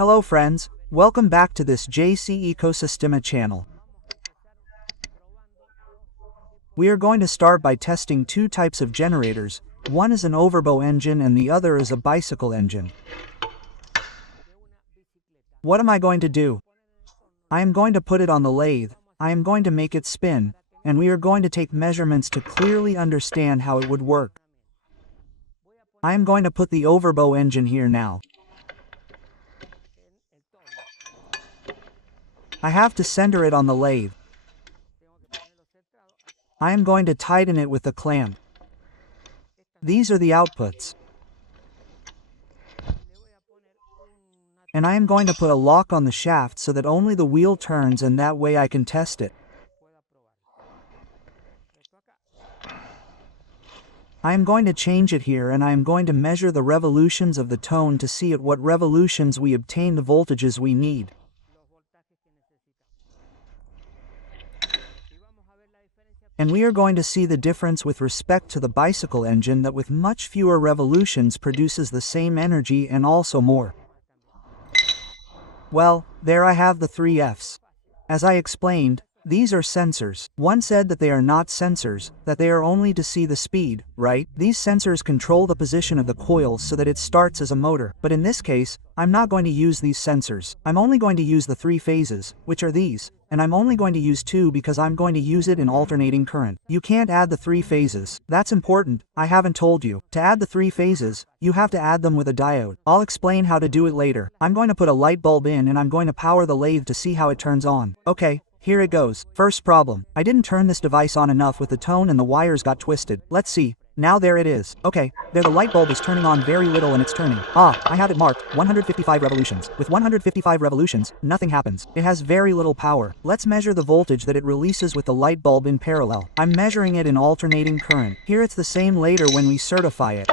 Hello friends, welcome back to this JC Ecosystema channel. We are going to start by testing two types of generators. One is an overbow engine and the other is a bicycle engine. What am I going to do? I am going to put it on the lathe, I am going to make it spin, and we are going to take measurements to clearly understand how it would work. I am going to put the overbow engine here now. I have to center it on the lathe. I am going to tighten it with the clamp. These are the outputs. And I am going to put a lock on the shaft so that only the wheel turns, and that way I can test it. I am going to change it here, and I am going to measure the revolutions of the tone to see at what revolutions we obtain the voltages we need. And we are going to see the difference with respect to the bicycle engine, that with much fewer revolutions produces the same energy and also more. Well, there I have the 3 Fs. As I explained, these are sensors. One said that they are not sensors, that they are only to see the speed, right? These sensors control the position of the coils so that it starts as a motor. But in this case, I'm not going to use these sensors. I'm only going to use the 3 phases, which are these. And I'm only going to use 2 because I'm going to use it in alternating current. You can't add the 3 phases. That's important, I haven't told you. To add the 3 phases, you have to add them with a diode. I'll explain how to do it later. I'm going to put a light bulb in and I'm going to power the lathe to see how it turns on. Okay. Here it goes. First problem. I didn't turn this device on enough with the tone and the wires got twisted. Let's see. Now there it is. Okay, there the light bulb is turning on very little and it's turning. Ah, I have it marked, 155 revolutions. With 155 revolutions, nothing happens. It has very little power. Let's measure the voltage that it releases with the light bulb in parallel. I'm measuring it in alternating current. Here it's the same later when we certify it.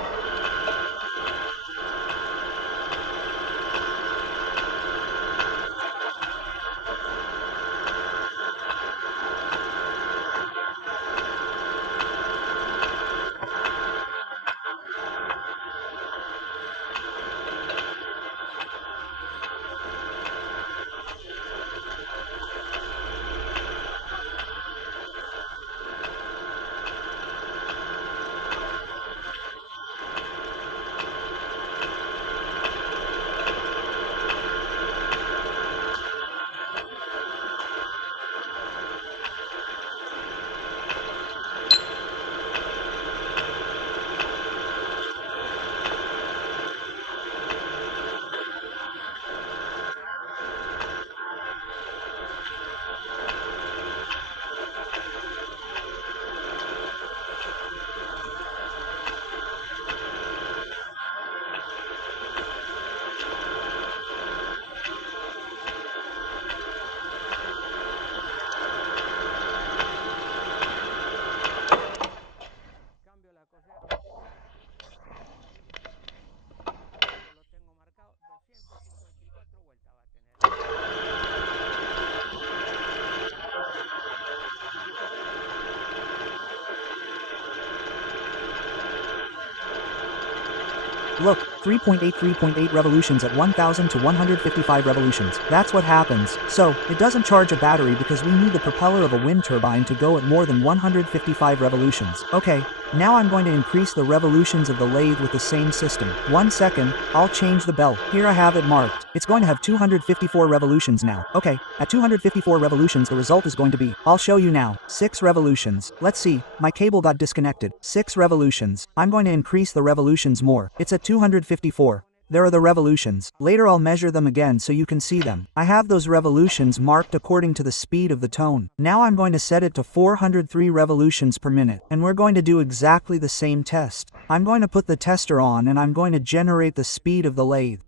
Look, 3.8 revolutions at 1000 to 155 revolutions. That's what happens. So, it doesn't charge a battery because we need the propeller of a wind turbine to go at more than 155 revolutions. Okay, now I'm going to increase the revolutions of the lathe with the same system. 1 second, I'll change the bell. Here I have it marked. It's going to have 254 revolutions now. Okay, at 254 revolutions the result is going to be, I'll show you now, 6 revolutions. Let's see, my cable got disconnected. 6 revolutions. I'm going to increase the revolutions more. It's at 254. There are the revolutions. Later I'll measure them again so you can see them. I have those revolutions marked according to the speed of the tone. Now I'm going to set it to 403 revolutions per minute. And we're going to do exactly the same test. I'm going to put the tester on and I'm going to generate the speed of the lathe.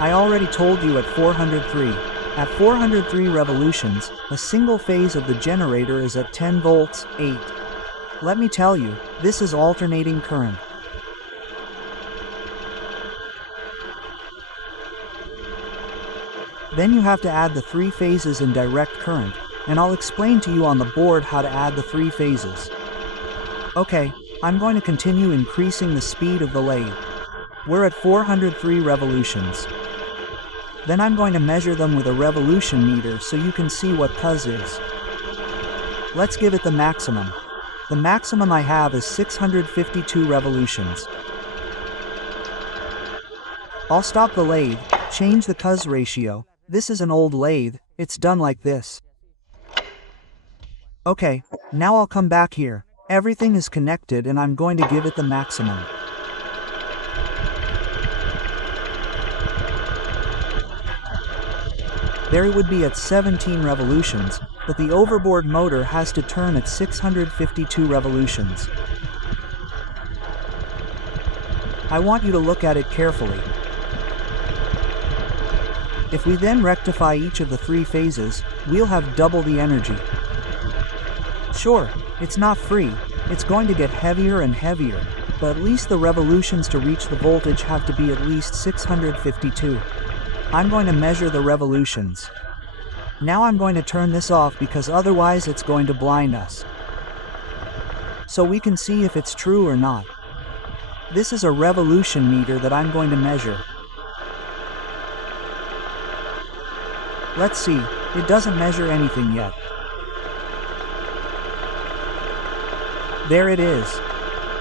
I already told you at 403. At 403 revolutions, a single phase of the generator is at 10 volts, 8. Let me tell you, this is alternating current. Then you have to add the 3 phases in direct current, and I'll explain to you on the board how to add the 3 phases. Okay, I'm going to continue increasing the speed of the lathe. We're at 403 revolutions. Then I'm going to measure them with a revolution meter so you can see what cuz is. Let's give it the maximum. The maximum I have is 652 revolutions. I'll stop the lathe, change the cuz ratio. This is an old lathe, it's done like this. Okay, now I'll come back here. Everything is connected and I'm going to give it the maximum. There it would be at 17 revolutions, but the overboard motor has to turn at 652 revolutions. I want you to look at it carefully. If we then rectify each of the 3 phases, we'll have double the energy. Sure, it's not free, it's going to get heavier and heavier, but at least the revolutions to reach the voltage have to be at least 652. I'm going to measure the revolutions. Now I'm going to turn this off because otherwise it's going to blind us. So we can see if it's true or not. This is a revolution meter that I'm going to measure. Let's see, it doesn't measure anything yet. There it is.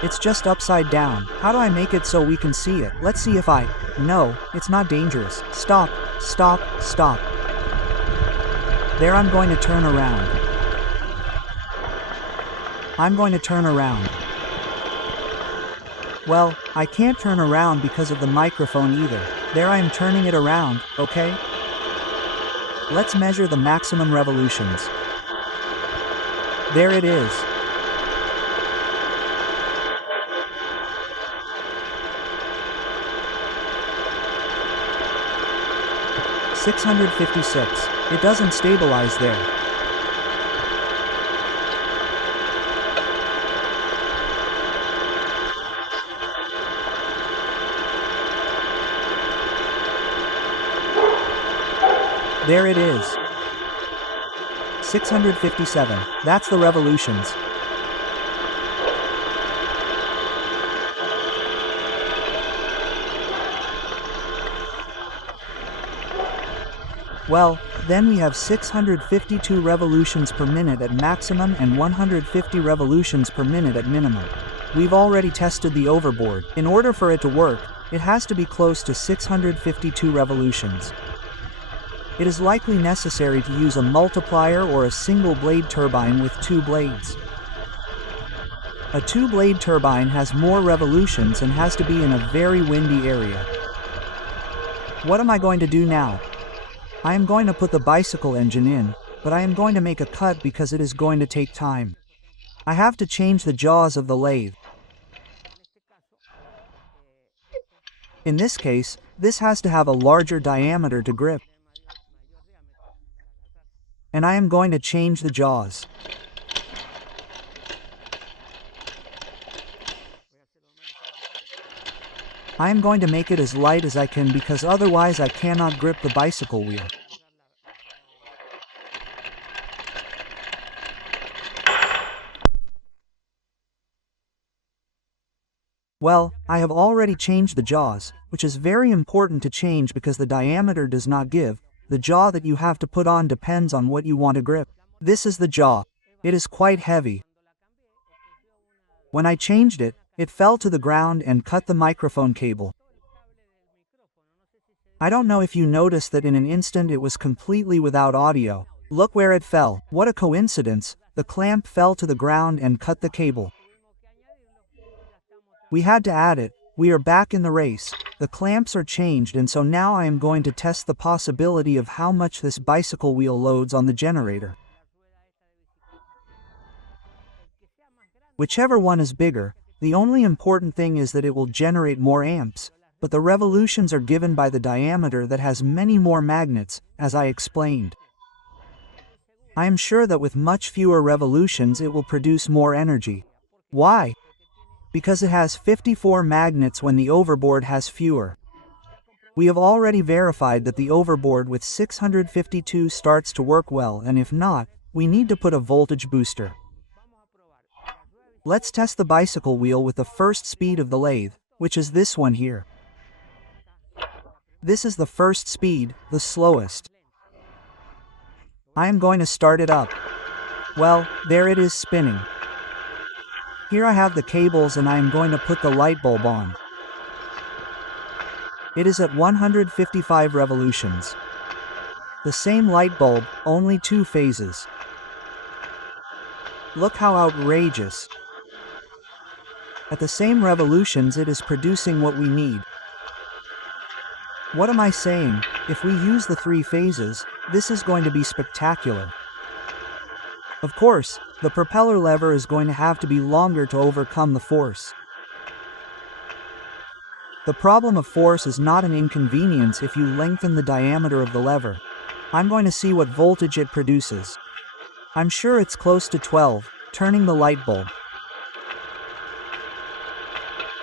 It's just upside down. How do I make it so we can see it? Let's see if No, it's not dangerous. Stop, stop, stop. There, I'm going to turn around. I'm going to turn around. Well, I can't turn around because of the microphone either. There, I am turning it around, okay? Let's measure the maximum revolutions. There it is. 656. It doesn't stabilize there. There it is. 657. That's the revolutions. Well, then we have 652 revolutions per minute at maximum and 150 revolutions per minute at minimum. We've already tested the overboard. In order for it to work, it has to be close to 652 revolutions. It is likely necessary to use a multiplier or a single blade turbine with 2 blades. A 2-blade turbine has more revolutions and has to be in a very windy area. What am I going to do now? I am going to put the bicycle engine in, but I am going to make a cut because it is going to take time. I have to change the jaws of the lathe. In this case, this has to have a larger diameter to grip. And I am going to change the jaws. I am going to make it as light as I can because otherwise I cannot grip the bicycle wheel. Well, I have already changed the jaws, which is very important to change because the diameter does not give. The jaw that you have to put on depends on what you want to grip. This is the jaw. It is quite heavy. When I changed it, it fell to the ground and cut the microphone cable. I don't know if you noticed that in an instant it was completely without audio. Look where it fell. What a coincidence. The clamp fell to the ground and cut the cable. We had to add it. We are back in the race. The clamps are changed and so now I am going to test the possibility of how much this bicycle wheel loads on the generator. Whichever one is bigger, the only important thing is that it will generate more amps, but the revolutions are given by the diameter that has many more magnets, as I explained. I am sure that with much fewer revolutions it will produce more energy. Why? Because it has 54 magnets when the overboard has fewer. We have already verified that the overboard with 652 starts to work well, and if not, we need to put a voltage booster. Let's test the bicycle wheel with the first speed of the lathe, which is this one here. This is the first speed, the slowest. I am going to start it up. Well, there it is spinning. Here I have the cables and I am going to put the light bulb on. It is at 155 revolutions. The same light bulb, only 2 phases. Look how outrageous. At the same revolutions it is producing what we need. What am I saying? If we use the 3 phases, this is going to be spectacular. Of course, the propeller lever is going to have to be longer to overcome the force. The problem of force is not an inconvenience if you lengthen the diameter of the lever. I'm going to see what voltage it produces. I'm sure it's close to 12, turning the light bulb.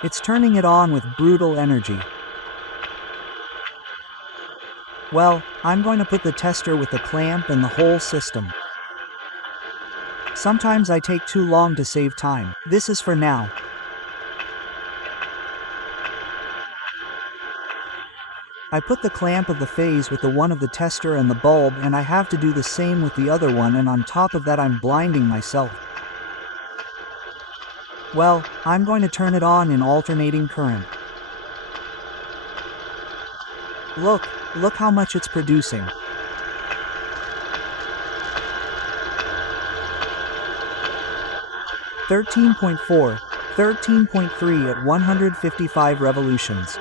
It's turning it on with brutal energy. Well, I'm going to put the tester with the clamp and the whole system. Sometimes I take too long to save time. This is for now. I put the clamp of the phase with the one of the tester and the bulb, and I have to do the same with the other one, and on top of that I'm blinding myself. Well, I'm going to turn it on in alternating current. Look how much it's producing. (13.4, 13.3 at 155 revolutions.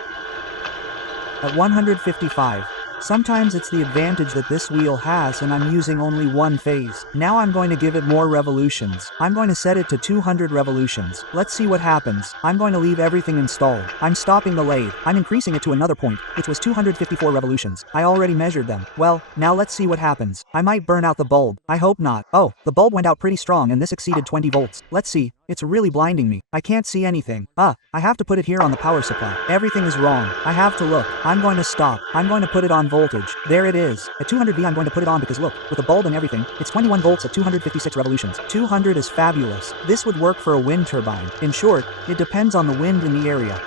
At 155. Sometimes it's the advantage that this wheel has and I'm using only 1 phase. Now I'm going to give it more revolutions. I'm going to set it to 200 revolutions. Let's see what happens. I'm going to leave everything installed. I'm stopping the lathe. I'm increasing it to another point, which was 254 revolutions. I already measured them. Well, now let's see what happens. I might burn out the bulb. I hope not. Oh, the bulb went out pretty strong and this exceeded 20 volts. Let's see. It's really blinding me. I can't see anything. I have to put it here on the power supply. Everything is wrong. I have to look. I'm going to stop. I'm going to put it on voltage. There it is. At 200V I'm going to put it on because look, with the bulb and everything, it's 21 volts at 256 revolutions. 200 is fabulous. This would work for a wind turbine. In short, it depends on the wind in the area.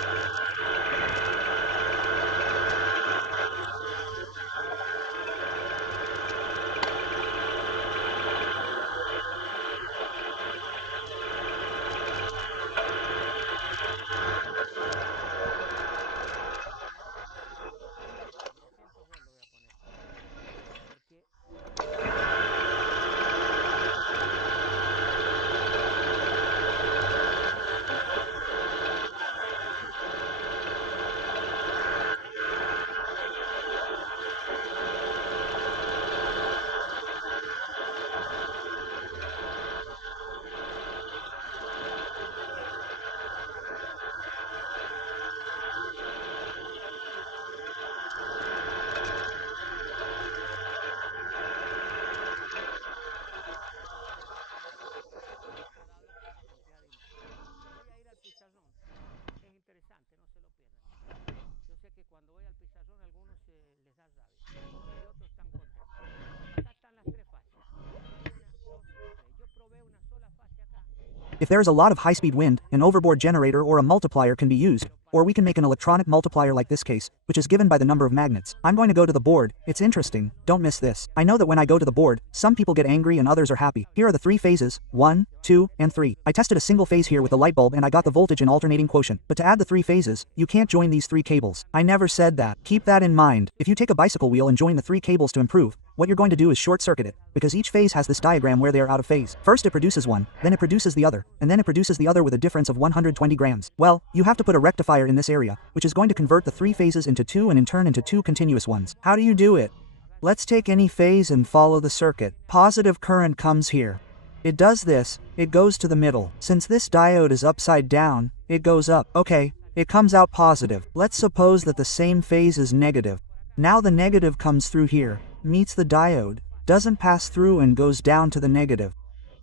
If there is a lot of high-speed wind, an overboard generator or a multiplier can be used, or we can make an electronic multiplier like this case, which is given by the number of magnets. I'm going to go to the board. It's interesting. Don't miss this. I know that when I go to the board, some people get angry and others are happy. Here are the 3 phases, 1, 2, and 3. I tested a single phase here with the light bulb and I got the voltage in alternating quotient. But to add the 3 phases, you can't join these 3 cables. I never said that. Keep that in mind. If you take a bicycle wheel and join the 3 cables to improve, what you're going to do is short-circuit it, because each phase has this diagram where they are out of phase. First it produces one, then it produces the other, and then it produces the other with a difference of 120 grams. Well, you have to put a rectifier in this area, which is going to convert the 3 phases into 2 and in turn into 2 continuous ones. How do you do it? Let's take any phase and follow the circuit. Positive current comes here. It does this, it goes to the middle. Since this diode is upside down, it goes up. Okay, it comes out positive. Let's suppose that the same phase is negative. Now the negative comes through here, meets the diode, doesn't pass through and goes down to the negative.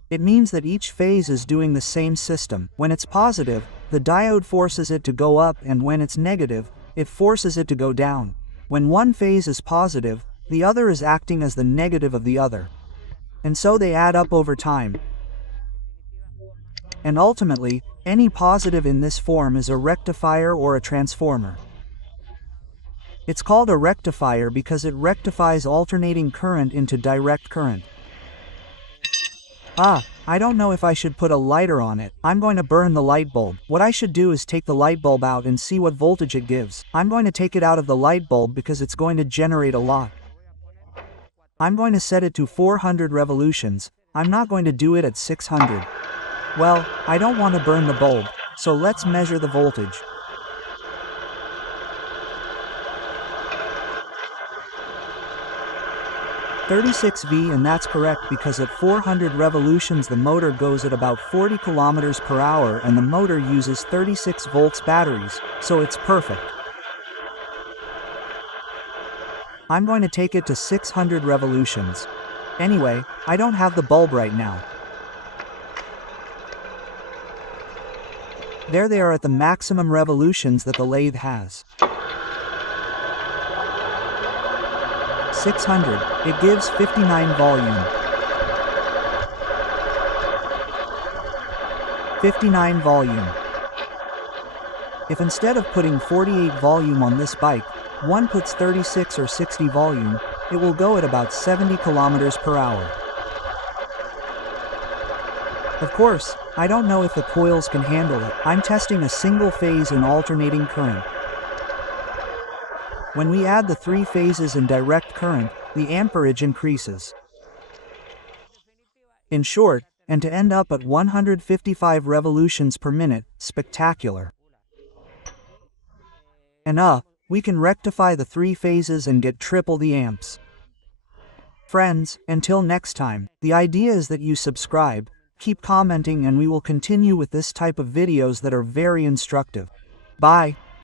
It means that each phase is doing the same system. When it's positive, the diode forces it to go up, and when it's negative, it forces it to go down. When one phase is positive, the other is acting as the negative of the other. And so they add up over time. And ultimately, any positive in this form is a rectifier or a transformer. It's called a rectifier because it rectifies alternating current into direct current. I don't know if I should put a lighter on it. I'm going to burn the light bulb. What I should do is take the light bulb out and see what voltage it gives. I'm going to take it out of the light bulb because it's going to generate a lot. I'm going to set it to 400 revolutions. I'm not going to do it at 600. Well, I don't want to burn the bulb, so let's measure the voltage. "36V, and that's correct because at 400 revolutions the motor goes at about 40 kilometers per hour and the motor uses 36 volts batteries, so it's perfect. I'm going to take it to 600 revolutions. Anyway, I don't have the bulb right now. There they are at the maximum revolutions that the lathe has. 600, it gives 59 volume. 59 volume. If instead of putting 48 volume on this bike, one puts 36 or 60 volume, it will go at about 70 kilometers per hour. Of course, I don't know if the coils can handle it. I'm testing a single phase in alternating current. When we add the 3 phases in direct current, the amperage increases. In short, and to end up at 155 revolutions per minute, spectacular. And we can rectify the 3 phases and get triple the amps. Friends, until next time, the idea is that you subscribe, keep commenting, and we will continue with this type of videos that are very instructive. Bye.